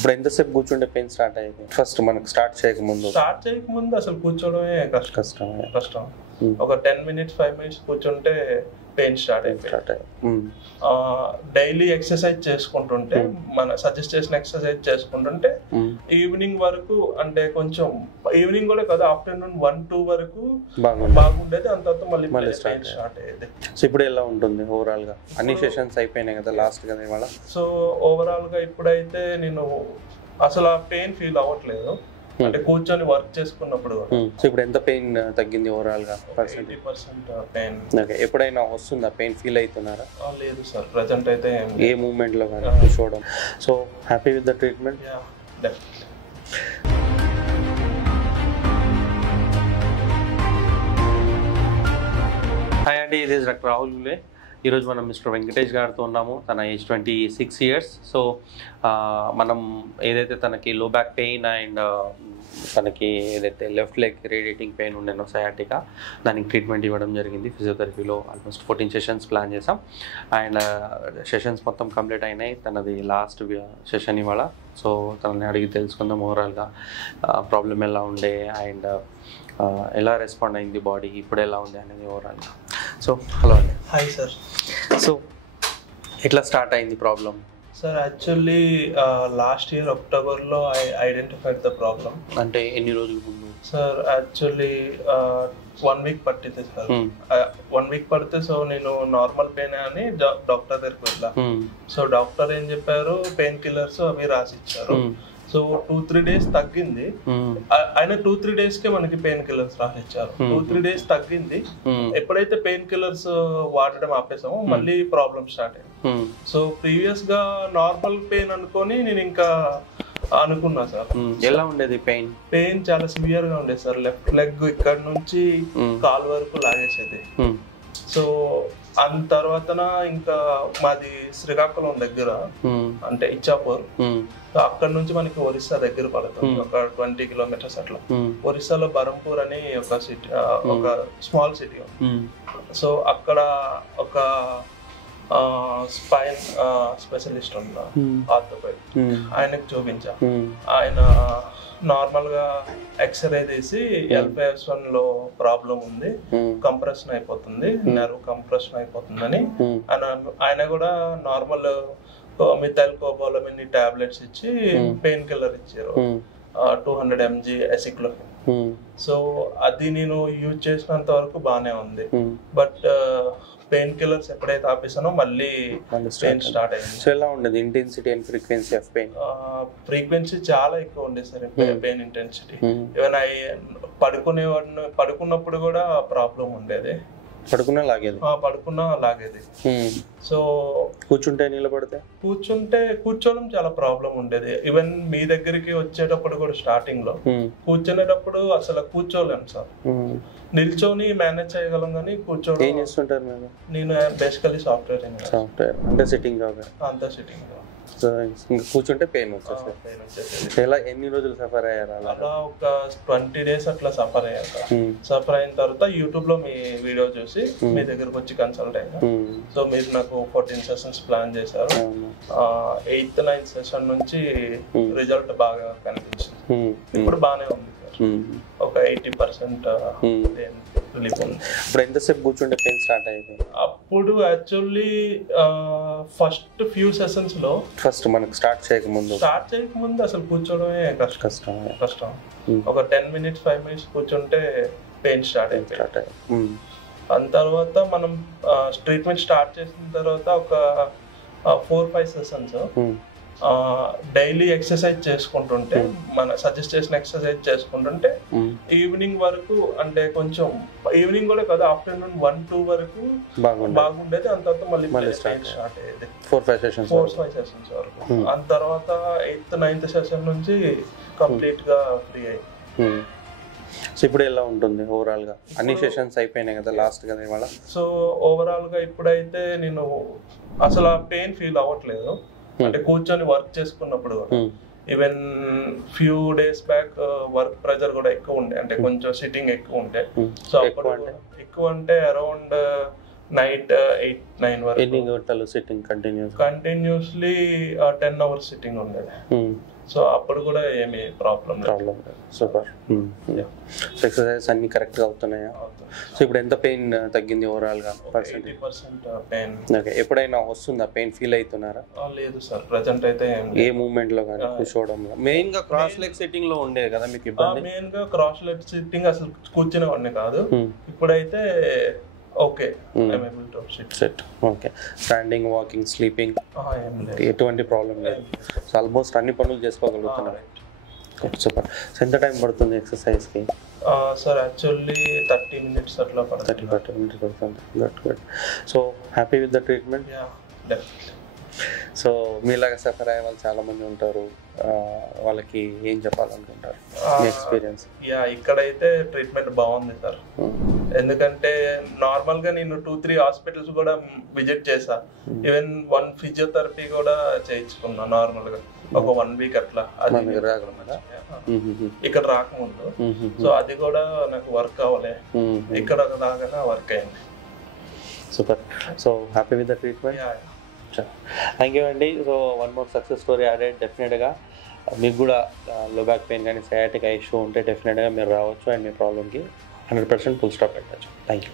ఇప్పుడు ఎంతసేపు కూర్చుంటే పెయిన్ స్టార్ట్ అయ్యింది? ఫస్ట్ మనకు స్టార్ట్ చేయకముందు అసలు కూర్చోవడమే కష్టం. ఒక 10 minutes 5 minutes కూర్చుంటే పెయిన్ స్టార్ట్ అయిపోయింది. డైలీ ఎక్సర్సైజ్ చేసుకుంటుంటే, మన సజెస్ట్ చేసిన ఎక్సర్సైజ్ చేసుకుంటుంటే ఈవినింగ్ వరకు, అంటే కొంచెం ఈవినింగ్ కూడా కదా, ఆఫ్టర్నూన్ 1-2 వరకు బాగుండేది. అంత మళ్ళీ పెయిన్ స్టార్ట్ అయ్యేది. సో ఇప్పుడు ఎలా ఉంటుంది ఓవరాల్ గా? అన్ని సెషన్స్ అయిపోయినాయి కదా లాస్ట్ కదా ఇవాళ. సో ఓవరాల్ గా ఇప్పుడైతే నేను అసలు ఆ పెయిన్ ఫీల్ అవ్వట్లేదు, అంటే కూర్చొని వర్క్ చేసుకున్నప్పుడు. సో ఇప్పుడు ఎంత పెయిన్ తగ్గింది ఓవరాల్ గా? 80% పెయిన్. ఓకే, ఎప్పుడైనా వస్తుందా పెయిన్? ఫీల్ అవుతున్నారా? లేదు సార్, ప్రెజెంట్ అయితే ఏ మూవ్మెంట్ లో కానీ కూర్చోవడం. So happy with the treatment? Hi అండి, ఇది డాక్టర్ రాహుల్ గులే. ఈరోజు మనం మిస్టర్ వెంకటేష్ గారితో ఉన్నాము. తన ఏజ్ 26 years. సో మనం ఏదైతే తనకి లో బ్యాక్ పెయిన్ అండ్ తనకి ఏదైతే లెఫ్ట్ లెగ్ రేడియేటింగ్ పెయిన్ ఉండేనో సయాటికా, దానికి ట్రీట్మెంట్ ఇవ్వడం జరిగింది. ఫిజియోథెరపీలో ఆల్మోస్ట్ 14 sessions ప్లాన్ చేసాం అండ్ సెషన్స్ మొత్తం కంప్లీట్ అయినాయి. తనది లాస్ట్ సెషన్ ఇవాళ. సో తనని అడిగి తెలుసుకుందాం ఓవరాల్గా ప్రాబ్లం ఎలా ఉండే అండ్ ఎలా రెస్పాండ్ అయింది బాడీ, ఇప్పుడు ఎలా ఉంది అనేది ఓవరాల్గా. సో హలో అండి. Hi sir. సో ఎట్లా స్టార్ట్ అయింది problem? Sir actually last year అక్టోబర్లో ఐ ఐడెంటిఫైడ్ ద ప్రాబ్లం. అంటే ఎన్ని రోజుల ముందు? సార్ యాక్చువల్లీ 1 week పట్టింది సార్. 1 week పడితే సో నేను నార్మల్ పెయిన్ అని డాక్టర్ దగ్గరికి వెళ్ళా. సో డాక్టర్ ఏం చెప్పారు, పెయిన్ కిల్లర్స్ అవి రాసిచ్చారు. సో 2-3 days తగ్గింది. ఆయన 2-3 days కే మనకి పెయిన్ కిల్లర్స్ రాసిచ్చారు. 2-3 days తగ్గింది. ఎప్పుడైతే పెయిన్ కిల్లర్స్ వాడడం ఆపేసామో మళ్ళీ ప్రాబ్లం స్టార్ట్ అయింది. సో ప్రీవియస్ గా నార్మల్ పెయిన్ అనుకొని నేను ఇంకా అనుకున్నా సార్. ఎలా ఉండేది పెయిన్? పెయిన్ చాలా సివియర్ గా ఉండేది సార్. లెఫ్ట్ లెగ్ ఇక్కడ నుంచి కాలు వరకు లాగేసేది. సో అంత తర్వాత ఇంకా మాది శ్రీకాకుళం దగ్గర, అంటే ఇచ్చాపూర్. అక్కడ నుంచి మనకి ఒరిస్సా దగ్గర పడుతుంది, ఒక 20 kilometers అట్లా. ఒరిస్సాలో బరంపూర్ అని ఒక సిటీ, ఒక స్మాల్ సిటీ ఉంది. సో అక్కడ ఒక స్పైన్ స్పెషలిస్ట్ ఉన్నా, ఆర్థోపెడ్, ఆయనకు చూపించా. ఆయన నార్మల్ గా ఎక్స్రే తీసి L5S1 లో ప్రాబ్లం ఉంది, కంప్రెషన్ అయిపోతుంది, నర్వ్ కంప్రెషన్ అయిపోతుందని ఆయన కూడా నార్మల్ మిథైల్ కోబాలమిన్ టాబ్లెట్స్ ఇచ్చి పెయిన్ కిల్లర్ ఇచ్చారు, 200 mg ఎసిక్లోఫెన్. సో అది నేను యూజ్ చేసినంత వరకు బానే ఉంది. బట్ పెయిన్ కిల్లర్స్ ఎప్పుడైతే ఆపేసానో మళ్ళీ పెయిన్ స్టార్ట్ అయింది. సో ఎలా ఉండేది intensity and frequency of pain? Frequency చాలా ఎక్కువ ఉండేది సార్, పెయిన్ ఇంటెన్సిటీ. ఈవెన్ పడుకున్నప్పుడు కూడా ప్రాబ్లం ఉండేది. పడుకున్నా లాగేది. సో కూర్చుంటే నిలబడితే కూర్చోవడం చాలా ప్రాబ్లం ఉండేది. ఈవెన్ మీ దగ్గరికి వచ్చేటప్పుడు కూడా స్టార్టింగ్ లో కూర్చునేటప్పుడు అసలు కూర్చోలేం సార్. నిల్చొని మేనేజ్ చేయగలం కానీ కూర్చోవడం. ఏం చేస్తుంటారు మీరు? నేను బేసికలీ సాఫ్ట్వేర్ అంటే సిట్టింగ్ జాబ్. అంతా సిట్టింగ్. ఇంకా కూర్చుంటే పెయిన్ వచ్చేసి ఎలా ఎన్ని రోజులు సఫర్ అయ్యారు? అలా ఒక 20 days అట్లా సఫర్ అయ్యాక, సఫర్ అయిన తర్వాత యూట్యూబ్ లో మీ వీడియో చూసి మీ దగ్గరకు వచ్చి కన్సల్ట్ అయినా. సో మీరు నాకు 14 sessions ప్లాన్ చేశారు. 8th 9th session నుంచి రిజల్ట్ బాగా కనిపించింది. ఇప్పుడు బాగానే ఉంది సార్, ఒక 80% రిలీఫ్ ఉంది. ఇప్పుడు ఎంతసేపు కూర్చుంటే పెయిన్ స్టార్ట్ అయింది? అప్పుడు యాక్చువల్లీ ఫస్ట్ ఫ్యూ సెషన్స్ లో, ఫస్ట్ మనకు స్టార్ట్ చేయకముందు అసలు కూర్చోవడమే కష్టం. ఒక 10 minutes 5 minutes కూర్చుంటే పెయిన్ స్టార్ట్ అయింది. దాని తర్వాత మనం ట్రీట్మెంట్ స్టార్ట్ చేసిన తర్వాత ఒక 4-5 sessions డైలీ ఎక్సర్సైజ్ చేసుకుంటుంటే, మన సజెస్ట్ చేసిన ఎక్సర్సైజ్ చేసుకుంటుంటే ఈవినింగ్ వరకు, అంటే కొంచెం ఈవినింగ్ కూడా కదా, ఆఫ్టర్నూన్ 1-2 వరకు బాగుండేది. అంత మళ్ళీ స్టార్ట్ అయ్యేది 4-5 sessions వరకు. అంత తర్వాత 8th 9th session నుంచి కంప్లీట్ గా ఫ్రీ అయ్యింది. సో ఇప్పుడు ఎలా ఉంటుంది ఓవరాల్ గా? అన్ని సెషన్స్ అయిపోయినాయి కదా లాస్ట్ కదా ఇవాళ. సో ఓవరాల్ గా ఇప్పుడైతే నేను అసలు ఆ పెయిన్ ఫీల్ అవ్వట్లేదు, అంటే కూర్చొని వర్క్ చేసుకున్నప్పుడు. Even few days back work pressure కూడా ఎక్కువ ఉండే, అంటే కొంచెం సిట్టింగ్ ఎక్కువ ఉండే. సో అప్పుడు ఎక్కువ అంటే అరౌండ్ నైట్ 8-9 వరకు ఎన్ని గంటలు సిట్టింగ్ కంటిన్యూస్లీ 10 hours సిట్టింగ్ ఉండేది. సో అప్పుడు కూడా ఏమి ప్రాబ్లం లేదు. సూపర్. సో ఎక్సర్సైజ్ అన్ని కరెక్ట్గా అవుతున్నాయా? సో ఇప్పుడు ఎంత పెయిన్ తగ్గింది ఓవరాల్గా? 80% పెయిన్. ఓకే. ఎప్పుడైనా వస్తుందా పెయిన్? ఫీల్ అవుతున్నారా? లేదు సార్, ప్రజెంట్ అయితే ఏ మూమెంట్లో కానీ కూర్చోవడంలో? మెయిన్గా క్రాస్ లెగ్ సెట్టింగ్లో ఉండేది కదా మీకు ఇబ్బంది? మెయిన్గా క్రాస్ లెగ్ సిట్టింగ్ అసలు కూర్చునేవాడిని కాదు. ఇప్పుడైతే okay, set. Okay. Standing, walking, sleeping ఎటువంటి ప్రాబ్లం లేదు. సో ఆల్మోస్ట్ అన్ని పనులు చేసుకోగలుగుతున్నారు. సూపర్. సో ఎంత టైం పడుతుంది ఎక్సర్సైజ్కి? సార్ యాక్చువల్లీ 30 minutes అట్లా పడుతుంది. 30 minutes పడుతుంది. Good. So happy with the treatment? So మీలాగా సఫర్ అయ్యే వాళ్ళు చాలా మంది ఉంటారు, వాళ్ళకి ఏం చెప్పాలనుకుంటారు మీ ఎక్స్పీరియన్స్? ఇక్కడైతే ట్రీట్మెంట్ బాగుంది సార్. ఎందుకంటే నార్మల్ గా నేను 2-3 హాస్పిటల్స్ కూడా విజిట్ చేసా. ఈవెన్ 1 ఫిజియోథెరపీ కూడా చేయించుకున్నా నార్మల్ గా ఒక 1 week అట్లా. ఇక్కడ రాకముందు. సో అది కూడా నాకు వర్క్ అవ్వలే, ఇక్కడ దాకా వర్క్ అయింది. Super. So happy with the treatment? Thank you అండి. So 1 more success story added. డెఫినెట్గా మీకు కూడా లో బ్యాక్ పెయిన్ కానీ సయాటికా ఇష్యూ ఉంటే డెఫినెట్గా మీరు రావచ్చు అండ్ మీ ప్రాబ్లమ్కి 100% ఫుల్ స్టాప్ పెట్టచ్చు. Thank you.